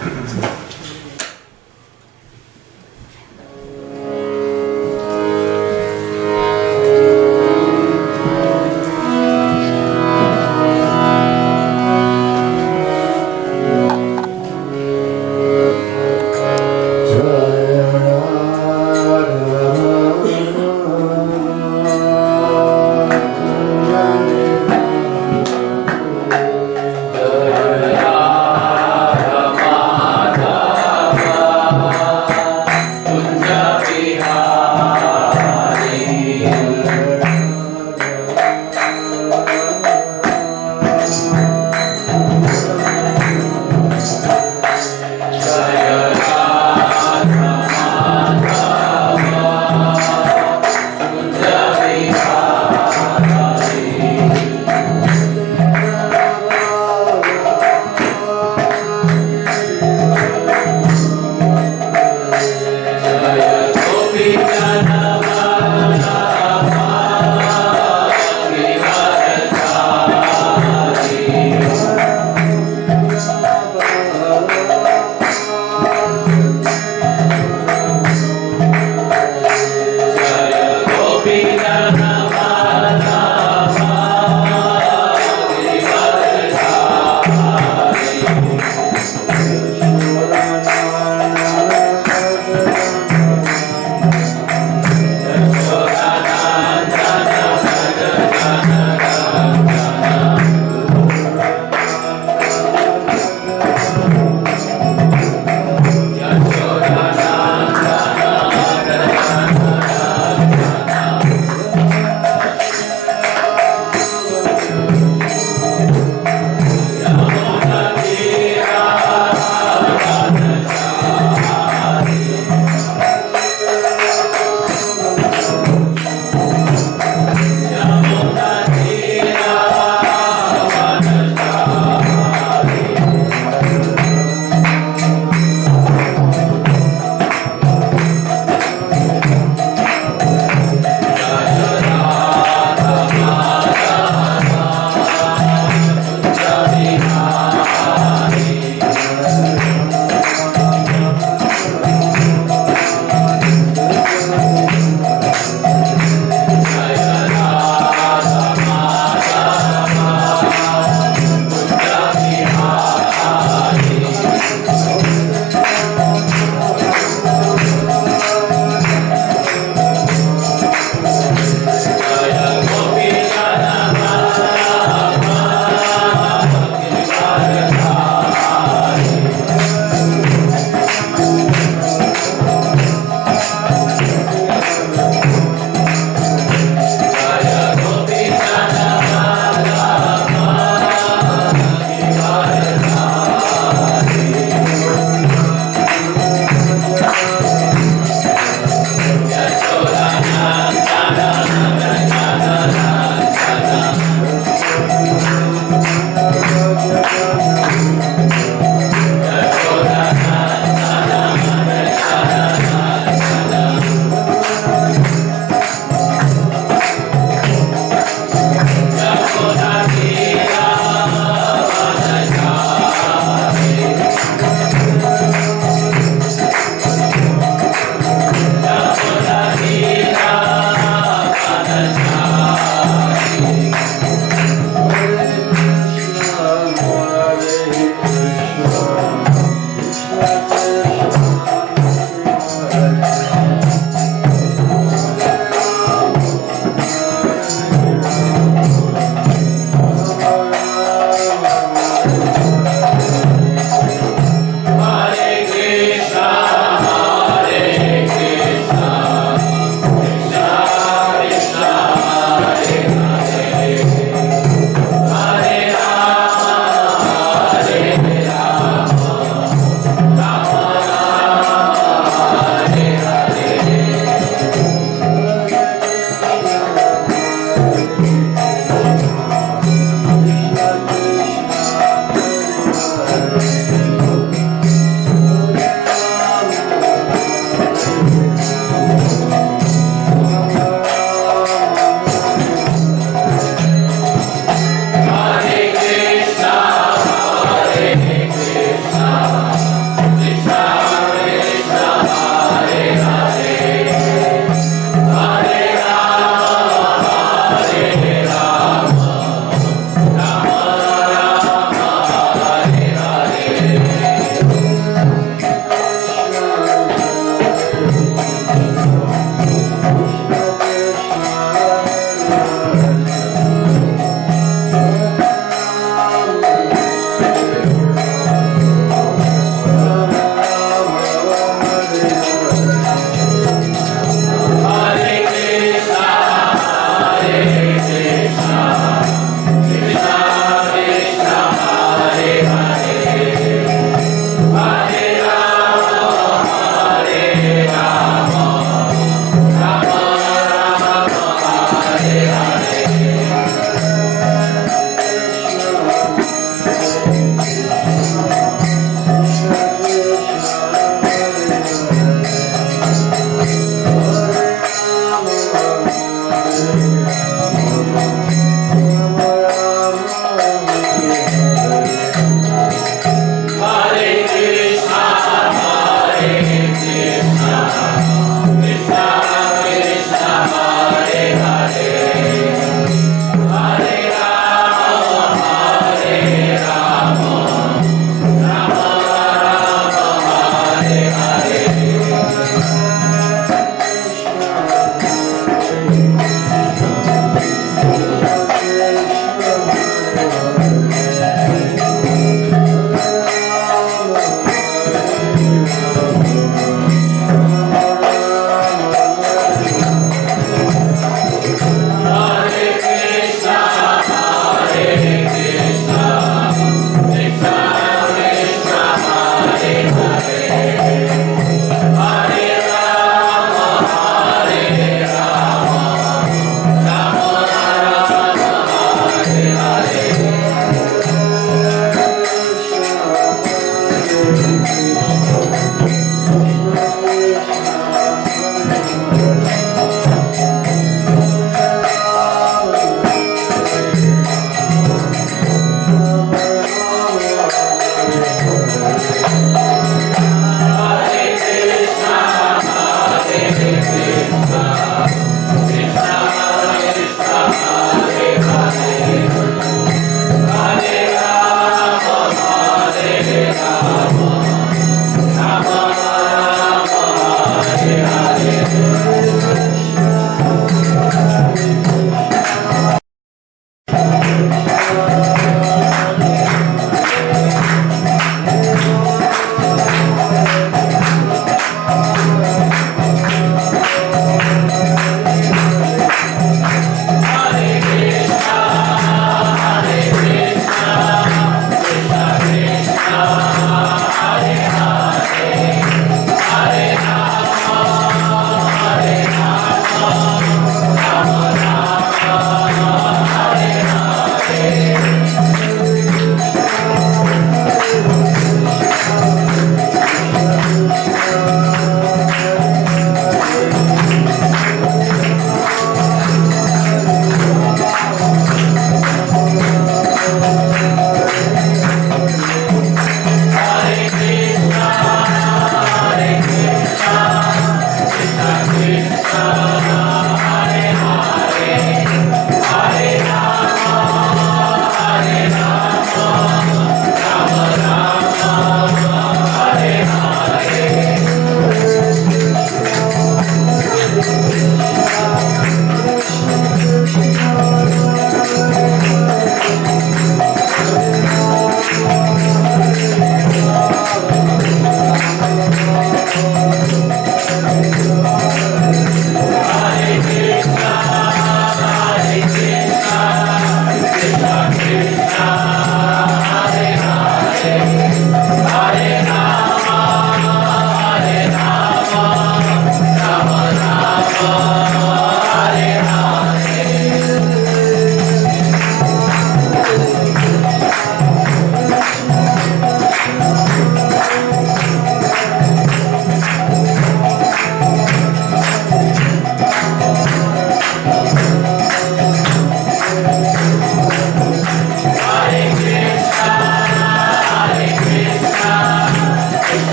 Jaya Radha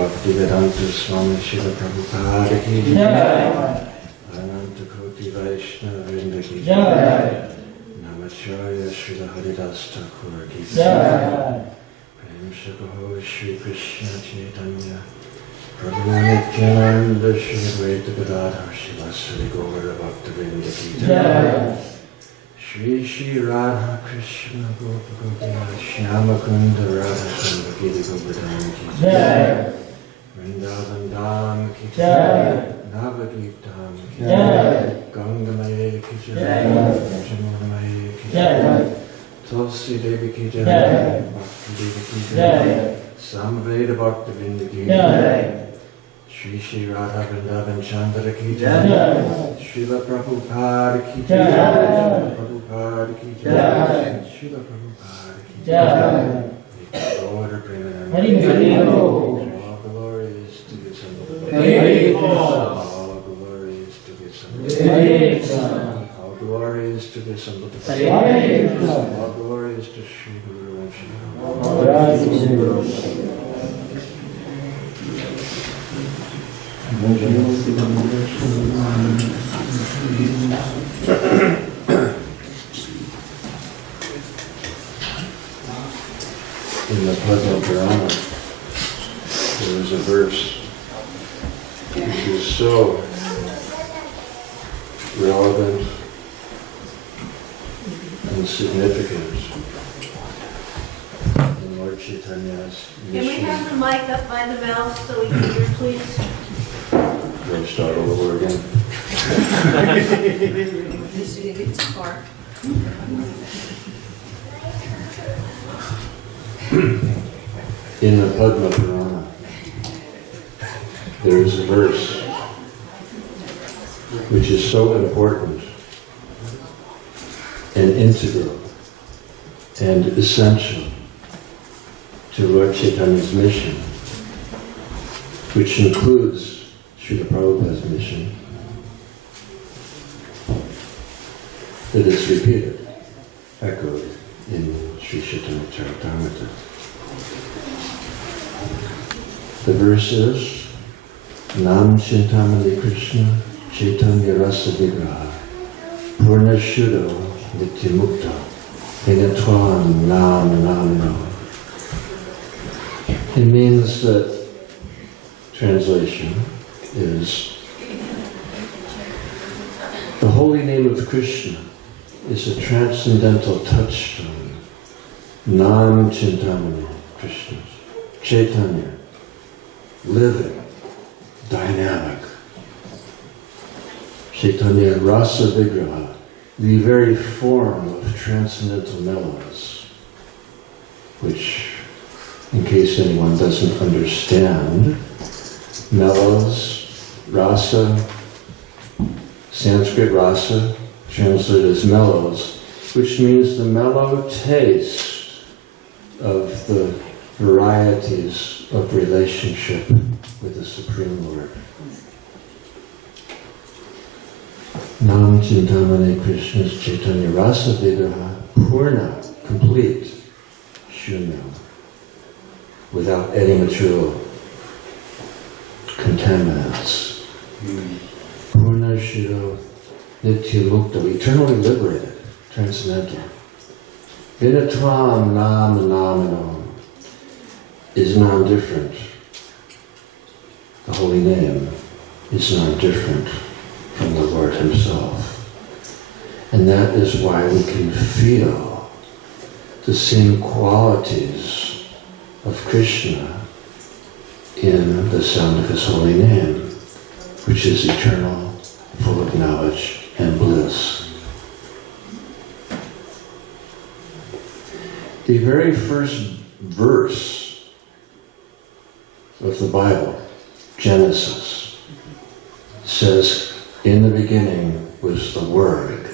Bhaktivedanta Swami Srila Prabhupada ki jai. Ananta Koti Vaishnava Vrinda ki jai. Namacharya Srila Haridas Thakur ki jai. Prem Shakaho Shri Krishna Chaitanya Prabhu Nityananda Shri Advaita Gadadhar Shivasari Gaura Bhaktivinoda ki jai. Shri Shri Radha Krishna Gopa Gopinath Shyama Kunda Radha Kunda Gita Govardhan ki jai. Vrindavan Dham ki jai. Navadvip Dham ki jai. Gangamaya ki jai. Jamunamaya ki jai. Tulsi Devi ki jai. Bhakti Devi ki jai. Samveda Bhaktivinda ki jai. Shri Shri Radha Vrindavan Chandra ki jai. Srila Prabhupada ki jai. Prabhupada ki jai. Srila Prabhupada ki jai. Lord Premanand. All glory is to the Son. All glory is to the Son. All glory is to the Son. All glory is to Shri Guru and Shri Guru. In the Padma Purana, there is a verse which is so relevant and significant in Lord Chaitanya's mission. Can we have the mic up by the mouth so we can hear, please? Can we start all over again? Just so you get too far. In the Padma Purana, there is a verse which is so important and integral and essential to Lord Chaitanya's mission, which includes Srila Prabhupada's mission, that is repeated, echoed in Sri Chaitanya Charitamrita. The verse is, Nam Chintamani Krishna Chaitanya Rasa Vigraha Purna Shuddho Nityamukta Vinatvam Nam Namino. It means that, translation is, the holy name of Krishna is a transcendental touchstone. Nam Chintamani Krishna Chaitanya, living, dynamic. Chaitanya Rasa Vigraha, the very form of transcendental mellows, which, in case anyone doesn't understand, mellows, rasa, Sanskrit rasa, translated as mellows, which means the mellow taste of the varieties of relationship with the Supreme Lord. Nam Chintamani Krishna's Chaitanya Rasa Vigraha Purna, complete, Shunya, without any material contaminants. Purna Shiro Nityamukta, eternally liberated, transcendental. Vinatvam Nam Namino is non-different. The holy name is non-different from the Lord Himself. And that is why we can feel the same qualities of Krishna in the sound of His holy name, which is eternal, full of knowledge and bliss. The very first verse of the Bible, Genesis, says, in the beginning was the Word.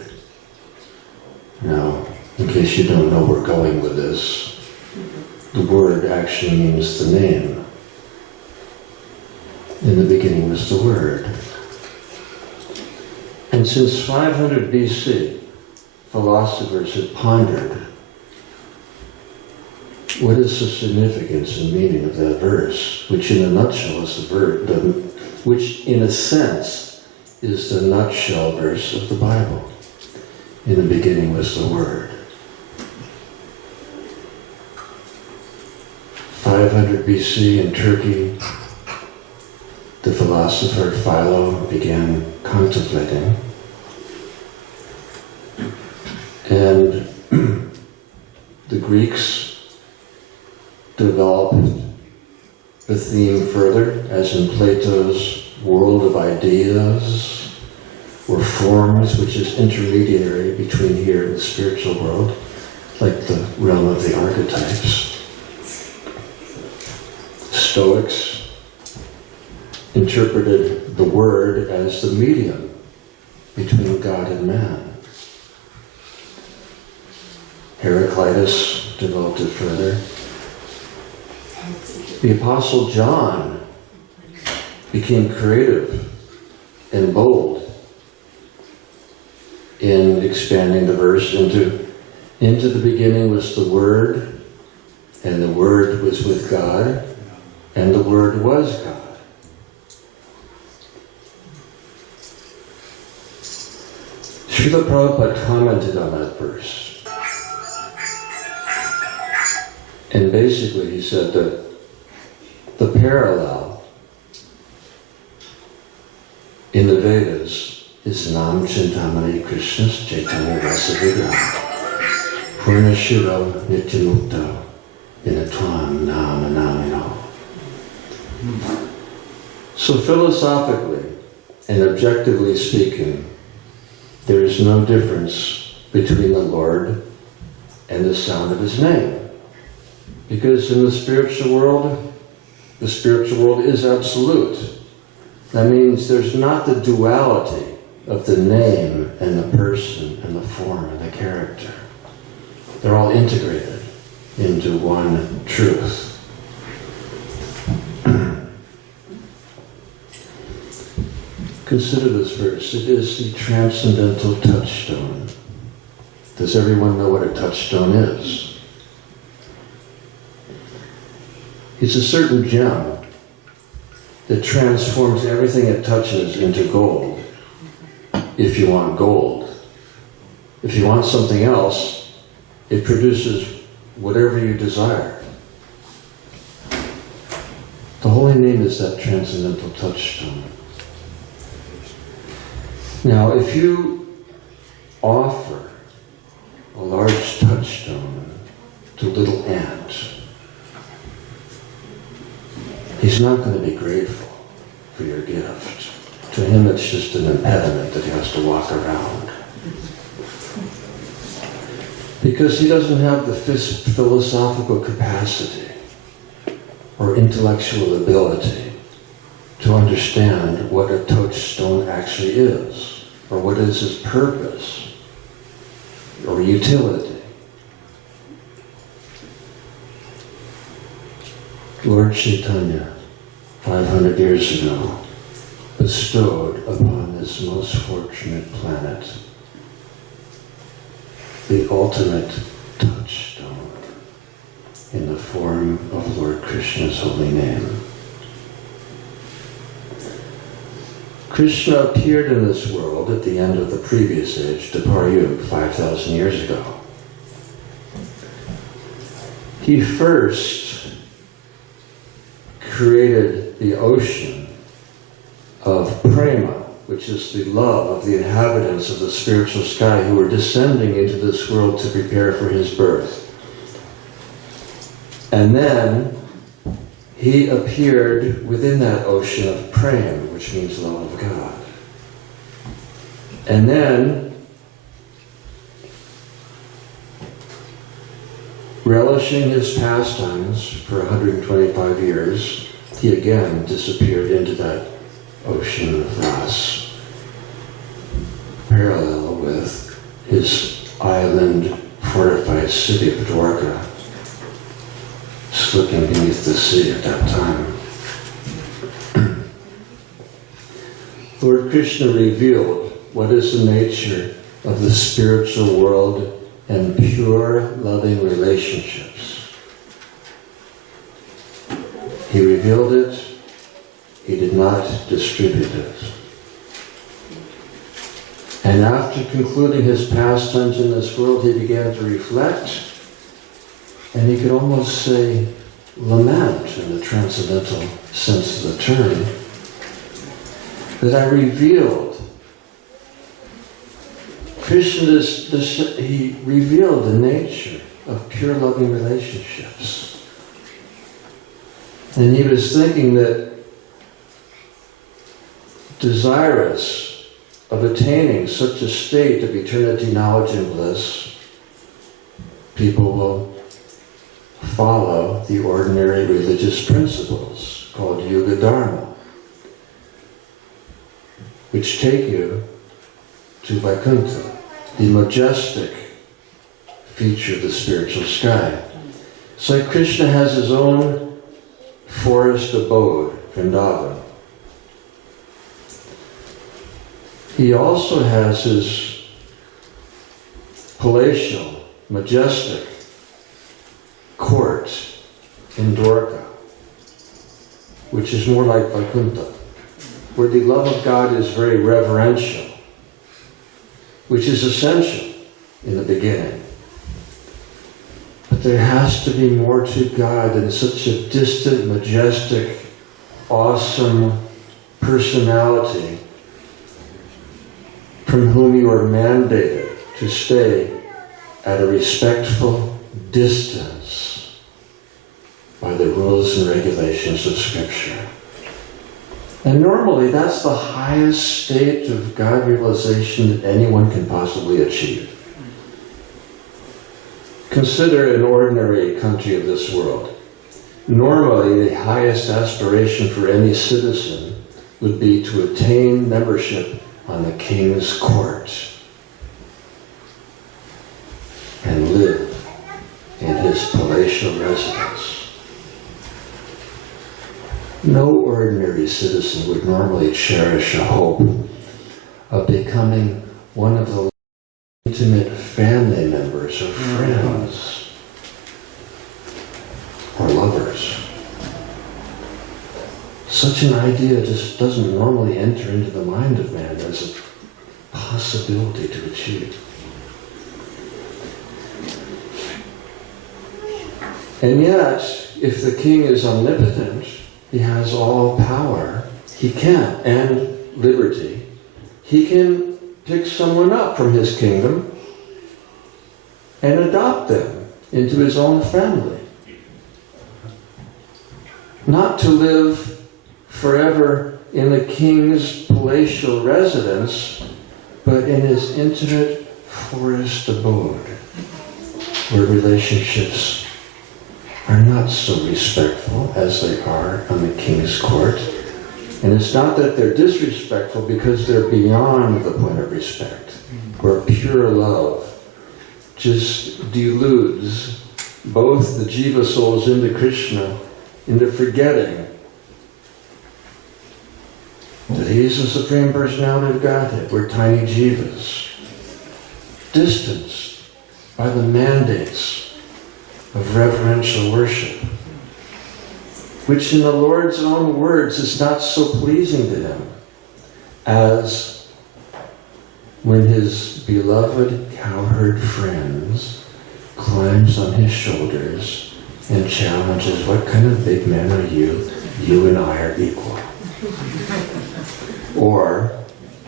Now, in case you don't know where we're going with this, the Word actually means the name. In the beginning was the Word. And since 500 BC, philosophers have pondered what is the significance and meaning of that verse, which in a nutshell is which in a sense is the nutshell verse of the Bible? In the beginning was the Word. 500 BC in Turkey, the philosopher Philo began contemplating, and the Greeks developed the theme further, as in Plato's world of ideas or forms, which is intermediary between here and the spiritual world, like the realm of the archetypes. Stoics interpreted the Word as the medium between God and man. Heraclitus developed it further. The Apostle John became creative and bold in expanding the verse into the beginning was the Word, and the Word was with God, and the Word was God. Srila Prabhupada commented on that verse. And basically he said that the parallel in the Vedas is Nam Chintamani Krishna's Chaitanya Rasa Vigraha Purna Shiva Nityamukta Vinatvam Nama Namino. So philosophically and objectively speaking, there is no difference between the Lord and the sound of His name. Because in the spiritual world is absolute. That means there's not the duality of the name and the person and the form and the character. They're all integrated into one truth. Consider this verse. It is the transcendental touchstone. Does everyone know what a touchstone is? It's a certain gem that transforms everything it touches into gold, if you want gold. If you want something else, it produces whatever you desire. The holy name is that transcendental touchstone. Now, if you offer a large touchstone to little ant, he's not going to be grateful for your gift. To him, it's just an impediment that he has to walk around. Because he doesn't have the philosophical capacity or intellectual ability to understand what a touchstone actually is, or what is its purpose, or utility. Lord Chaitanya, 500 years ago, bestowed upon this most fortunate planet the ultimate touchstone in the form of Lord Krishna's holy name. Krishna appeared in this world at the end of the previous age, Dwapara, 5,000 years ago. He first created the ocean of prema, which is the love of the inhabitants of the spiritual sky who were descending into this world to prepare for his birth. And then he appeared within that ocean of prem, which means love of God. And then, relishing his pastimes for 125 years, he again disappeared into that ocean of rasa, parallel with his island fortified city of Dwarka, slipping beneath the sea at that time. Lord Krishna revealed what is the nature of the spiritual world and pure, loving relationships He revealed it. He did not distribute it. And after concluding his pastimes in this world, he began to reflect, and he could almost say lament in the transcendental sense of the term, that I revealed. Krishna, he revealed the nature of pure loving relationships. And he was thinking that desirous of attaining such a state of eternity, knowledge, and bliss, people will follow the ordinary religious principles called Yuga Dharma, which take you to Vaikuntha, the majestic feature of the spiritual sky. So Krishna has his own forest abode, Vrindavan. He also has his palatial, majestic court in Dwarka, which is more like Vaikuntha, where the love of God is very reverential, which is essential in the beginning. But there has to be more to God than such a distant, majestic, awesome personality from whom you are mandated to stay at a respectful distance by the rules and regulations of Scripture. And normally that's the highest state of God realization that anyone can possibly achieve. Consider an ordinary country of this world. Normally the highest aspiration for any citizen would be to attain membership on the king's court and live in his palatial residence. No ordinary citizen would normally cherish a hope of becoming one of the intimate family members or friends or lovers. Such an idea just doesn't normally enter into the mind of man as a possibility to achieve. And yet, if the king is omnipotent, he has all power, he can, and liberty, he can pick someone up from his kingdom and adopt them into his own family. Not to live forever in the king's palatial residence, but in his intimate forest abode, where relationships are not so respectful as they are on the king's court. And it's not that they're disrespectful, because they're beyond the point of respect, where pure love just deludes both the jiva souls into Krishna, into forgetting that he's the Supreme Personality of Godhead. We're tiny jivas, distanced by the mandates of reverential worship, which in the Lord's own words is not so pleasing to him as when his beloved cowherd friends climbs on his shoulders and challenges, what kind of big man are you? You and I are equal. Or,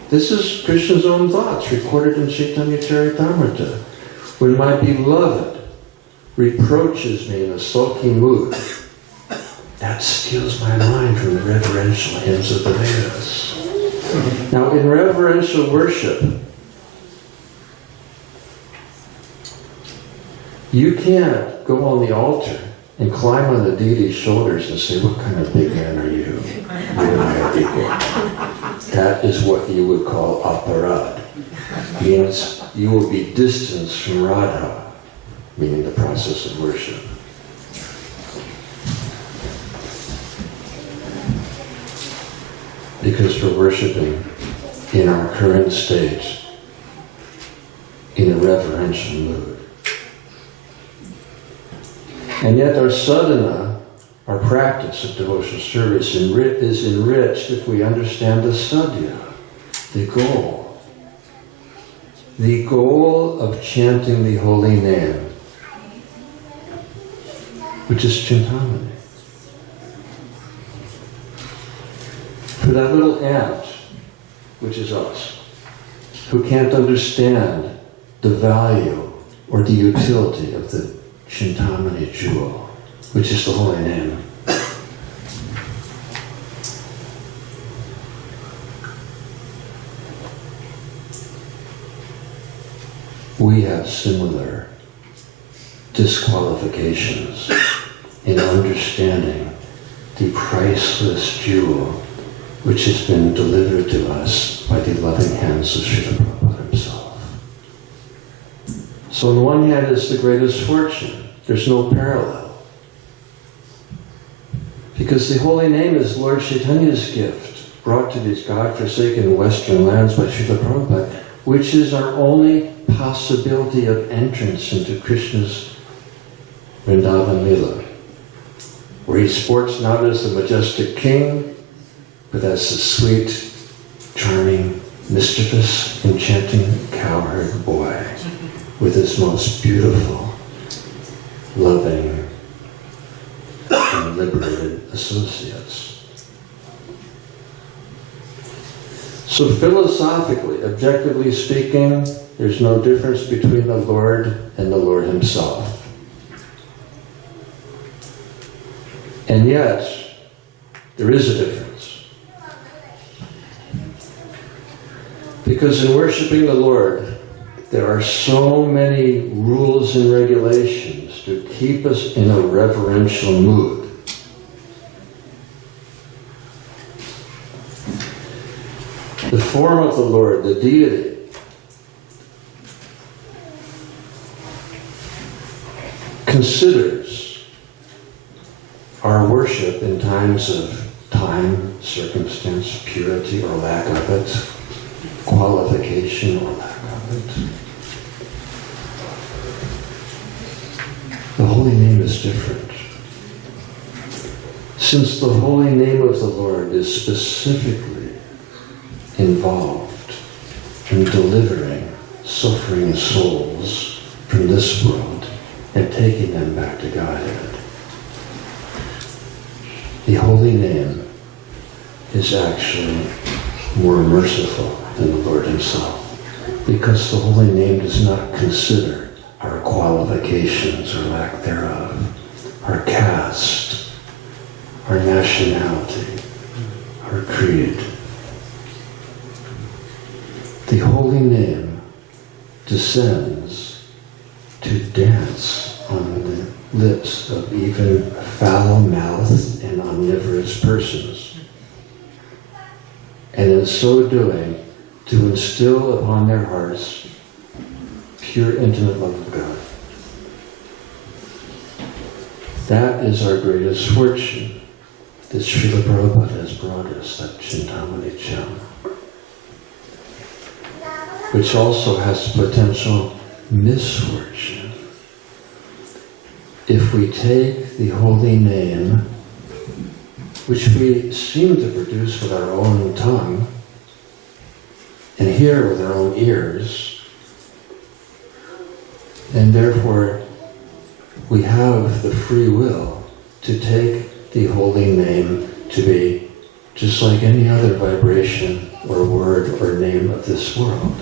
this is Krishna's own thoughts, recorded in Chaitanya Charitamrita. When my beloved reproaches me in a sulky mood, that steals my mind from the reverential hymns of the Vedas. Now, in reverential worship, you can't go on the altar and climb on the deity's shoulders and say, what kind of big man are you? You and I are equal. That is what you would call aparad. Means you will be distanced from Radha, meaning the process of worship. Because we're worshiping in our current state, in a reverential mood. And yet our sadhana Our practice of devotional service is enriched if we understand the sadhya, the goal. The goal of chanting the holy name, which is Chintamani. For that little ant, which is us, who can't understand the value or the utility of the Chintamani jewel, which is the holy name. We have similar disqualifications in understanding the priceless jewel which has been delivered to us by the loving hands of Srila Prabhupada himself. So on one hand, it's the greatest fortune. There's no parallel. Because the holy name is Lord Chaitanya's gift, brought to these God-forsaken Western lands by Srila Prabhupada, which is our only possibility of entrance into Krishna's Vrindavan Lila, where he sports not as the majestic king, but as the sweet, charming, mischievous, enchanting cowherd boy with his most beautiful, loving, and liberated associates. So philosophically, objectively speaking, there's no difference between the Lord and the Lord himself. And yet, there is a difference. Because in worshiping the Lord, there are so many rules and regulations to keep us in a reverential mood. The form of the Lord, the deity, considers our worship in times of time, circumstance, purity or lack of it, qualification or lack of it. The holy name is different. Since the holy name of the Lord is specifically involved in delivering suffering souls from this world and taking them back to Godhead, the holy name is actually more merciful than the Lord himself, because the holy name does not consider our qualifications or lack thereof, our caste, our nationality, our creed. The holy name descends to dance on the lips of even foul-mouthed and omnivorous persons, and in so doing, to instill upon their hearts pure, intimate love of God. That is our greatest fortune that Srila Prabhupada has brought us, that Chintamani gem, which also has potential misfortune. If we take the holy name, which we seem to produce with our own tongue, and hear with our own ears, and therefore we have the free will to take the holy name to be just like any other vibration or word or name of this world.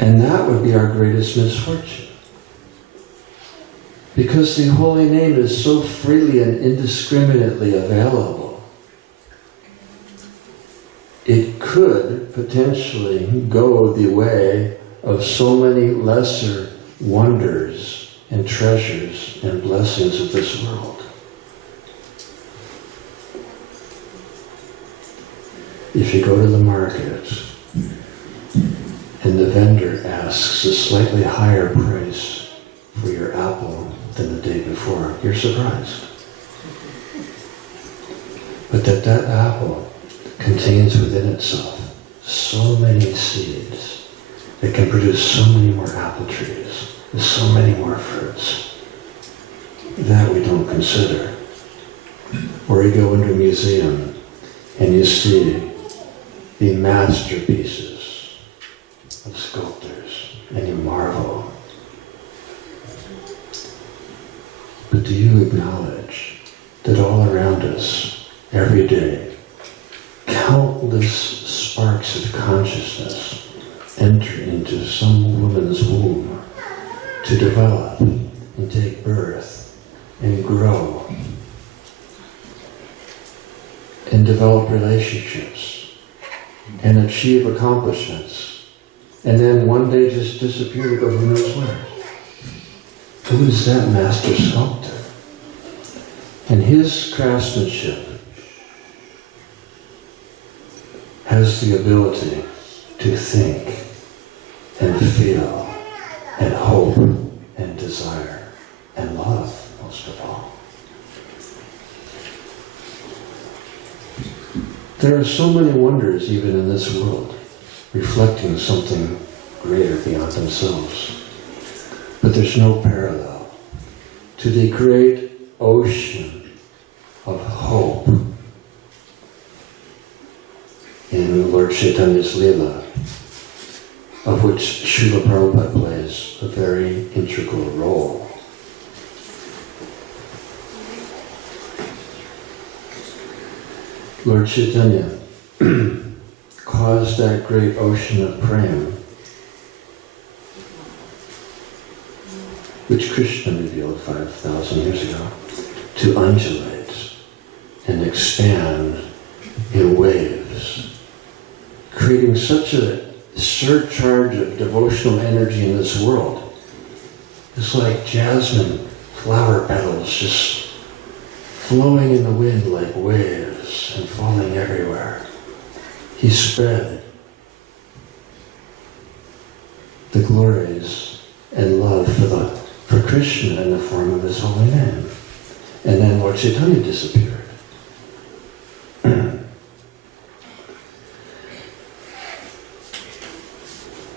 And that would be our greatest misfortune. Because the holy name is so freely and indiscriminately available, it could potentially go the way of so many lesser wonders and treasures and blessings of this world. If you go to the market and the vendor asks a slightly higher price for your apple than the day before, you're surprised. But that apple contains within itself so many seeds that can produce so many more apple trees with so many more fruits consider. Or you go into a museum and you see the masterpieces of sculptors and you marvel. But do you acknowledge that all around us, every day, countless sparks of consciousness enter into some woman's womb to develop and take birth and grow and develop relationships and achieve accomplishments, and then one day just disappear to go who knows where? Who is that master sculptor? And his craftsmanship has the ability to think and feel and hope and desire and love, most of all. There are so many wonders even in this world, reflecting something greater beyond themselves. But there's no parallel to the great ocean of hope in Lord Chaitanya's Leela, of which Srila Prabhupada plays a very integral role. Lord Chaitanya caused that great ocean of prema, which Krishna revealed 5,000 years ago, to undulate and expand in waves, creating such a surcharge of devotional energy in this world. It's like jasmine flower petals just flowing in the wind like waves and falling everywhere. He spread the glories and love for Krishna in the form of his holy name. And then Lord Chaitanya disappeared.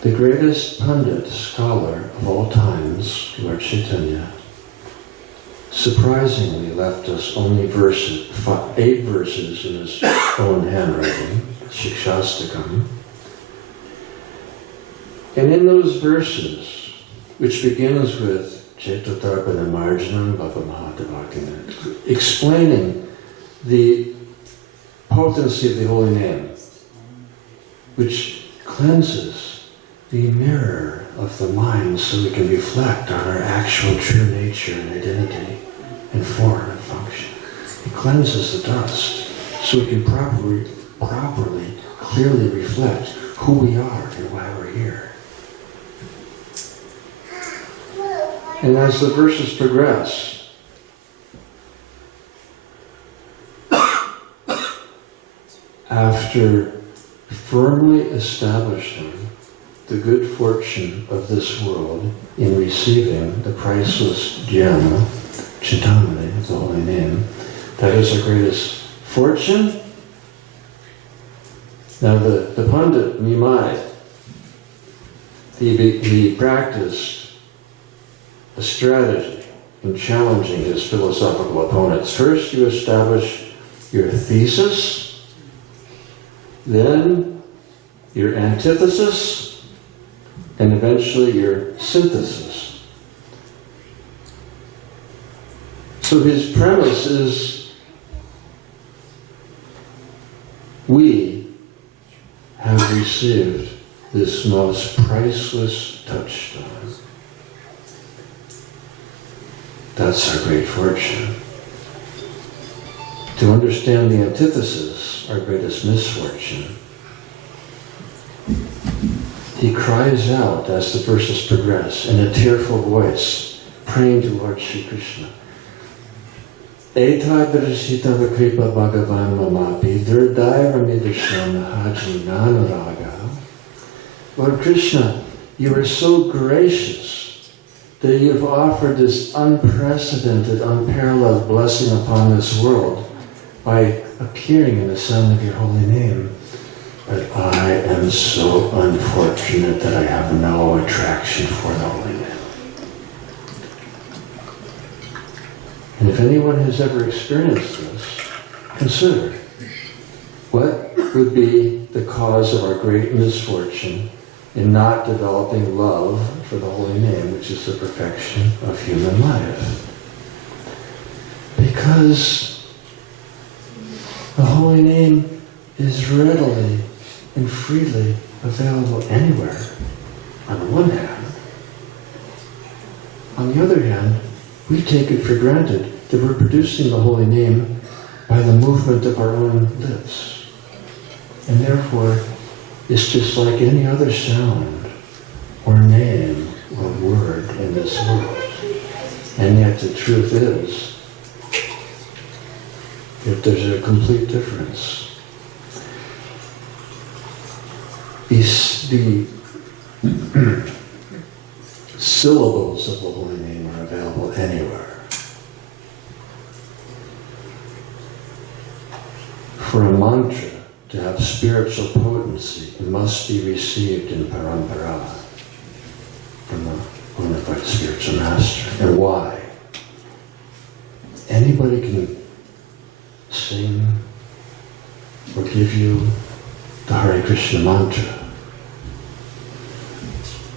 The greatest pundit, scholar of all times, Lord Chaitanya, surprisingly left us only 8 verses in his own handwriting, Shikshastakam. And in those verses, which begins with Chetotarpana Marjanam Bhava Mahatavakina, explaining the potency of the holy name, which cleanses the mirror of the mind so we can reflect on our actual true nature and identity and form and function. It cleanses the dust so we can properly, clearly reflect who we are and why we're here. And as the verses progress, after firmly establishing the good fortune of this world in receiving the priceless gem, Chintamani, of the holy name, that is our greatest fortune. Now the Pandit Nimai, he practiced a strategy in challenging his philosophical opponents. First you establish your thesis, then your antithesis, and eventually your synthesis. So his premise is, we have received this most priceless touchstone. That's our great fortune. To understand the antithesis, our greatest misfortune. He cries out as the verses progress in a tearful voice, praying to Lord Sri Krishna. Etadrishita kripa bhagavan mamapi durdaiva midishana haji nanuraga. Lord Krishna, you are so gracious that you have offered this unprecedented, unparalleled blessing upon this world by appearing in the sound of your holy name. But I am so unfortunate that I have no attraction for the holy name. And if anyone has ever experienced this, consider what would be the cause of our great misfortune in not developing love for the holy name, which is the perfection of human life. Because the holy name is readily and freely available anywhere, on the one hand. On the other hand, we take it for granted that we're producing the holy name by the movement of our own lips. And therefore, it's just like any other sound or name or word in this world. And yet the truth is that there's a complete difference. The syllables of the holy name are available anywhere. For a mantra to have spiritual potency, it must be received in parampara, from a bona fide spiritual master. And why? Anybody can sing or give you the Hare Krishna mantra.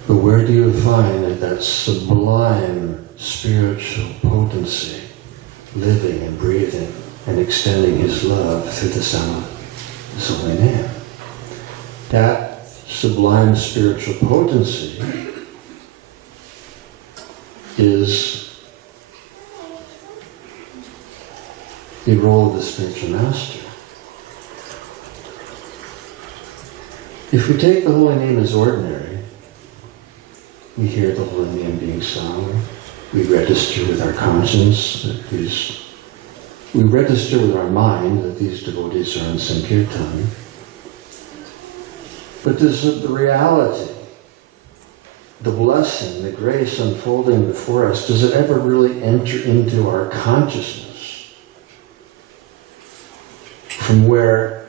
But where do you find that sublime spiritual potency living and breathing and extending his love through the sound of his holy name? That sublime spiritual potency is the role of the spiritual master. If we take the holy name as ordinary, we hear the holy name being sung, we register with our conscience that we register with our mind that these devotees are in Sankirtan. But this is the reality, the blessing, the grace unfolding before us. Does it ever really enter into our consciousness from where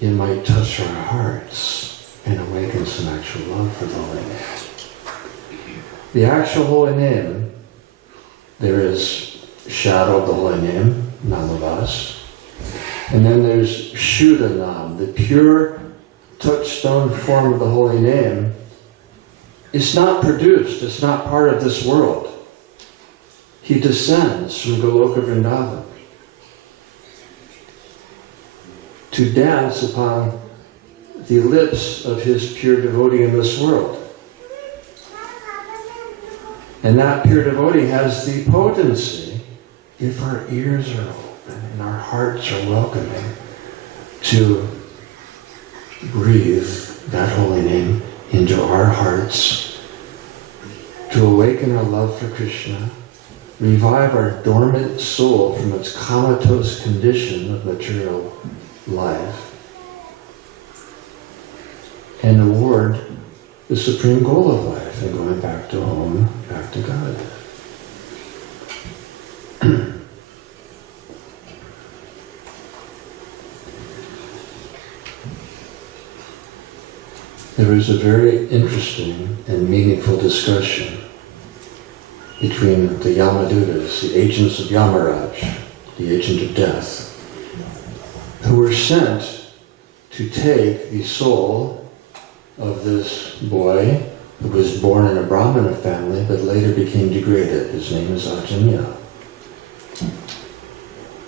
it might touch our hearts and awaken some actual love for the holy name? The actual holy name, there is shadow of the holy name, Namavas. And then there's Shuddhanam, the pure touchstone form of the holy name. It's not produced, it's not part of this world. He descends from Goloka Vrindavan to dance upon the lips of his pure devotee in this world. And that pure devotee has the potency, if our ears are open and our hearts are welcoming, to breathe that holy name into our hearts, to awaken our love for Krishna, revive our dormant soul from its comatose condition of material life, and award the supreme goal of life and going back to home, back to God. There was a very interesting and meaningful discussion between the Yamadutas, the agents of Yamaraj, the agent of death, who were sent to take the soul of this boy who was born in a Brahmana family but later became degraded. His name is Ajanya.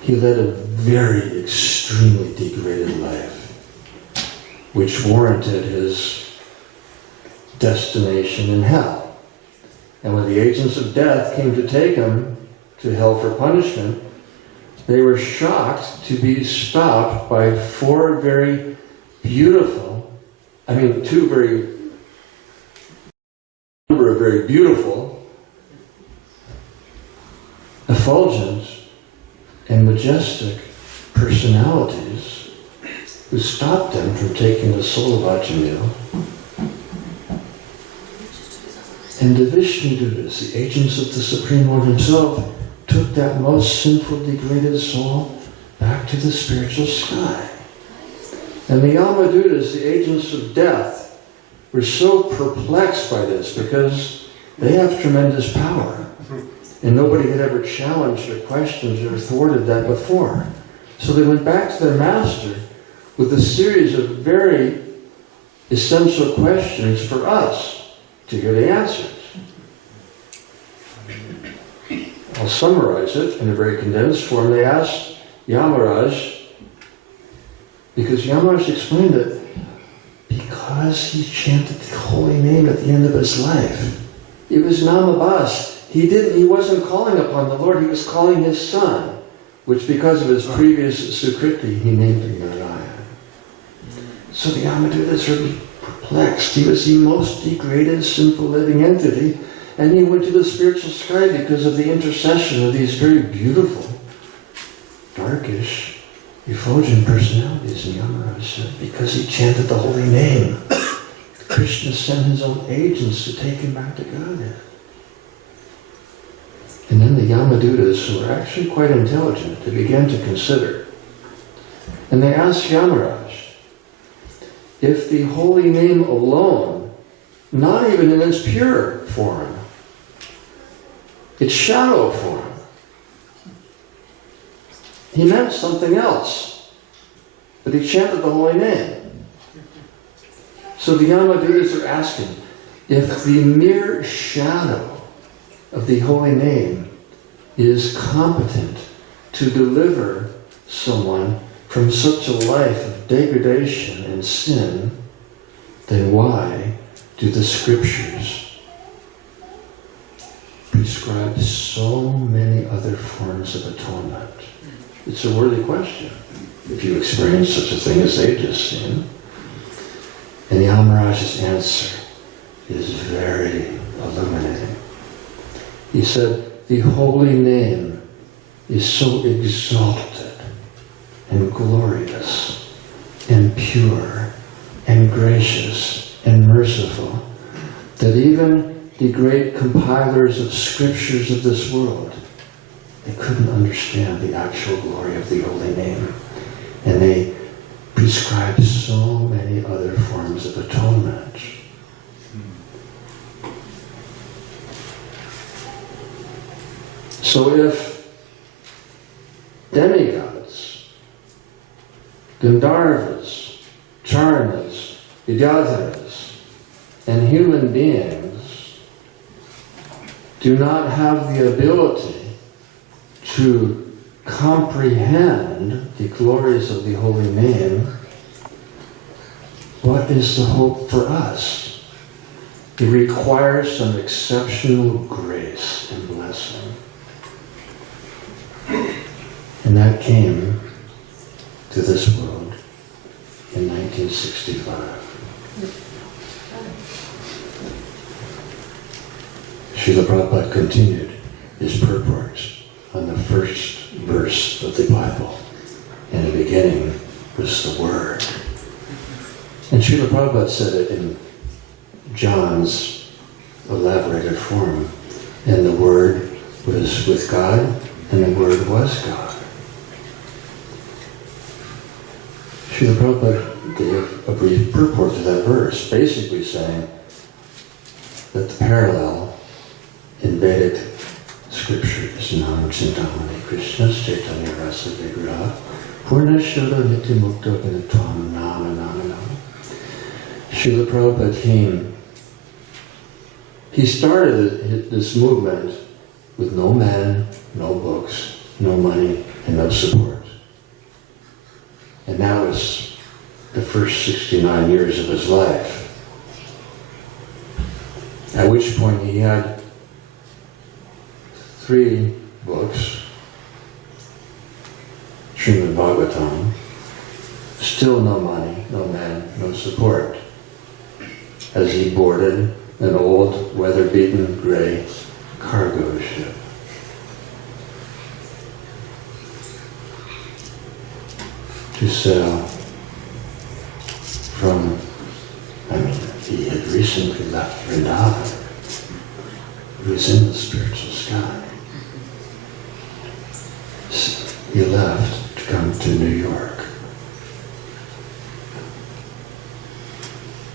He led a very extremely degraded life, which warranted his destination in hell. And when the agents of death came to take him to hell for punishment, they were shocked to be stopped by two very beautiful, effulgent, and majestic personalities who stopped them from taking the soul of Ajamil. And the Vishnudutas, the agents of the Supreme Lord himself, took that most sinful, degraded soul back to the spiritual sky. And the Yamadutas, the agents of death, were so perplexed by this because they have tremendous power. And nobody had ever challenged or questioned or thwarted that before. So they went back to their master with a series of very essential questions for us to hear the answers. I'll summarize it in a very condensed form. They asked Yamaraj, because Yamaraj explained it, because he chanted the holy name at the end of his life. It was Namabas. He wasn't calling upon the Lord, he was calling his son, which because of his previous Sukriti, he named him Narayana. So the Yamaduta is really perplexed. He was the most degraded, sinful living entity, and he went to the spiritual sky because of the intercession of these very beautiful, darkish, effulgent personalities in Yamaraj, because he chanted the holy name. Krishna sent his own agents to take him back to Godhead. And then the Yamadutas, who were actually quite intelligent, they began to consider. And they asked Yamaraj, if the holy name alone, not even in its pure form, its shadow form, he meant something else, but he chanted the holy name. So the Yamadutas are asking, if the mere shadow of the holy name is competent to deliver someone from such a life of degradation and sin, then why do the scriptures prescribe so many other forms of atonement? It's a worthy question, if you experience such a thing as they've just seen. And Yamaraj's answer is very illuminating. He said, the holy name is so exalted and glorious and pure and gracious and merciful that even the great compilers of scriptures of this world, they couldn't understand the actual glory of the holy name. And they prescribed so many other forms of atonement. So if demigods, Gandharvas, Charnas, Vidyadharas, and human beings do not have the ability to comprehend the glories of the holy name, what is the hope for us? It requires some exceptional grace and blessing. And that came to this world in 1965. Srila Prabhupada continued his purport on the first verse of the Bible. In the beginning was the Word. And Srila Prabhupada said it in John's elaborated form. And the Word was with God, and the Word was God. Srila Prabhupada gave a brief purport to that verse, basically saying that the parallel in Vedic scriptures, Nam Chintamani Krishna Chaitanya Rasa Vigraha Purnashoda Niti Mukta Vinatvam Nama Nama Nama. Srila Prabhupada came. He started this movement with no man, no books, no money, and no support. And that was the first 69 years of his life. At which point he had 3 books, Srimad Bhagavatam, still no money, no man, no support, as he boarded an old, weather-beaten, gray cargo ship. To sail from, he had recently left Vrindavan. He was in the spiritual sky. He left to come to New York.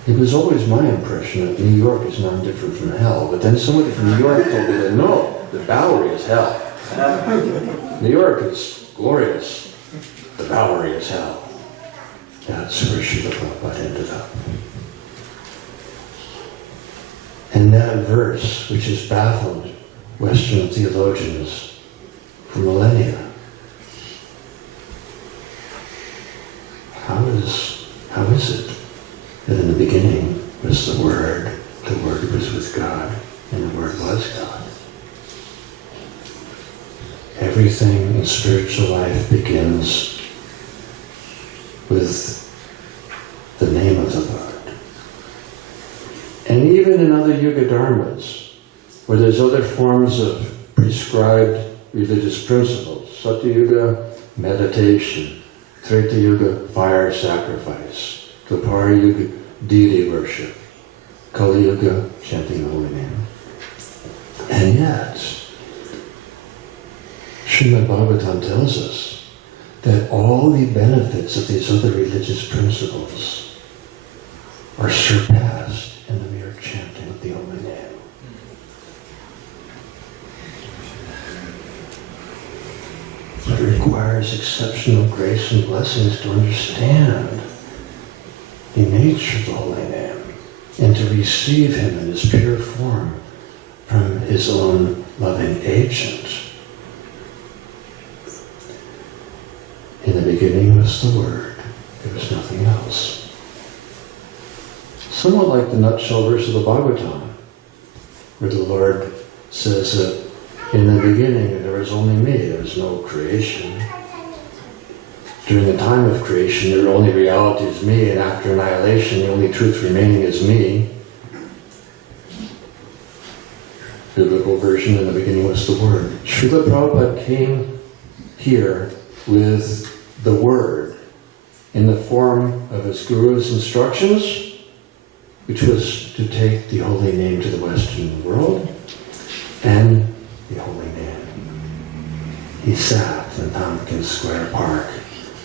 It was always my impression that New York is not different from hell, but then somebody from New York told me that no, The Bowery is hell. New York is glorious. The Bowery is hell. That's where Srila Prabhupada ended up. And that verse, which has baffled Western theologians for millennia, how is it that in the beginning was the Word was with God, and the Word was God? Everything in spiritual life begins with the name of the Lord. And even in other Yuga Dharmas, where there's other forms of prescribed religious principles, Satya Yuga, meditation, Treta Yuga, fire sacrifice, Dwapara Yuga, deity worship, Kali Yuga, chanting the holy name. And yet, Srimad Bhagavatam tells us that all the benefits of these other religious principles are surpassed in the mere chanting of the holy name. It requires exceptional grace and blessings to understand the nature of the holy name and to receive him in his pure form from his own loving agent. In the beginning was the Word. There was nothing else. Somewhat like the nutshell verse of the Bhagavatam, where the Lord says that in the beginning there was only me, there was no creation. During the time of creation, the only reality is me, and after annihilation, the only truth remaining is me. Biblical version, in the beginning was the Word. Srila Prabhupada came here with the Word in the form of his Guru's instructions, which was to take the holy name to the Western world, and the holy name. He sat in Tompkins Square Park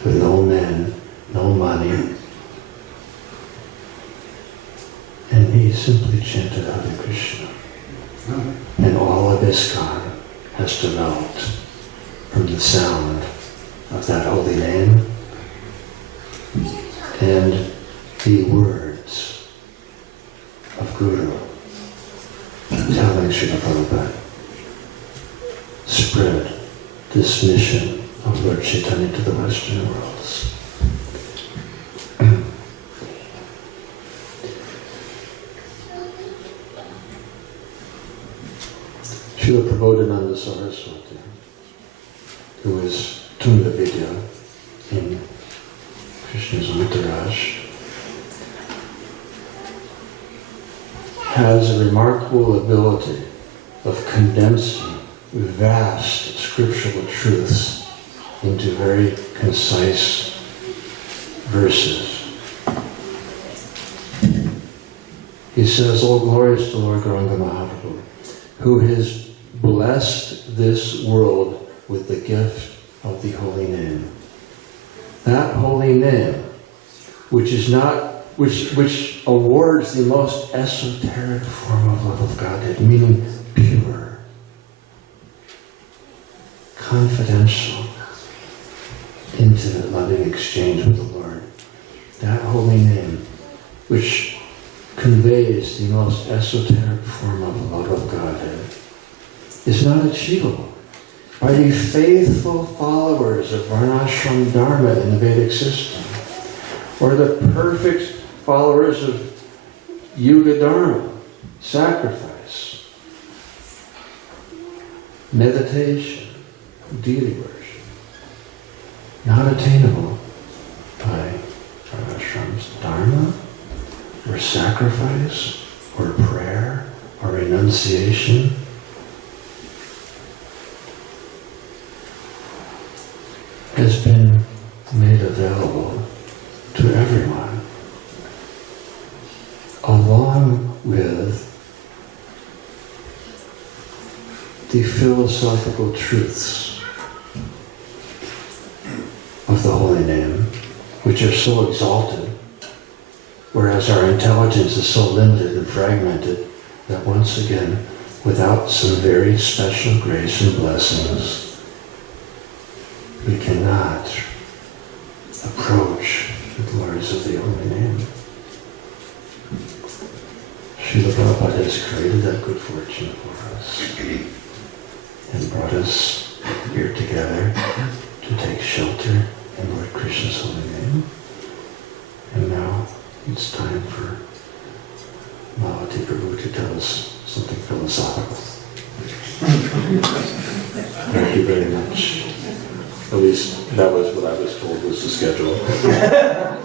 with no men, no money, and he simply chanted Hare Krishna. And all of ISKCON has developed from the sound of that holy name and the words of Guru telling Srila Prabhupada, spread this mission of Lord Chaitanya to the Western worlds. Srila Prabodhananda Saraswati, who is Tunda Vidya in Krishna's entourage, has a remarkable ability of condensing vast scriptural truths into very concise verses. He says, "All glory is to Lord Gauranga Mahaprabhu, who has blessed this world with the gift of the holy name." That holy name, which awards the most esoteric form of love of Godhead, meaning pure, confidential, intimate, loving exchange with the Lord. That holy name, which conveys the most esoteric form of love of Godhead, is not achievable by the faithful followers of Varnashram Dharma in the Vedic system, or the perfect followers of Yuga Dharma, sacrifice, meditation, deity worship. Not attainable by Varnashram's Dharma, or sacrifice, or prayer, or renunciation. Has been made available to everyone, along with the philosophical truths of the holy name, which are so exalted, whereas our intelligence is so limited and fragmented that once again without some very special grace and blessings, we cannot approach the glories of the Holy Name. Srila Prabhupada has created that good fortune for us and brought us here together to take shelter in Lord Krishna's holy name. And now it's time for Bhavati Prabhu to tell us something philosophical. Thank you very much. At least that was what I was told was the schedule.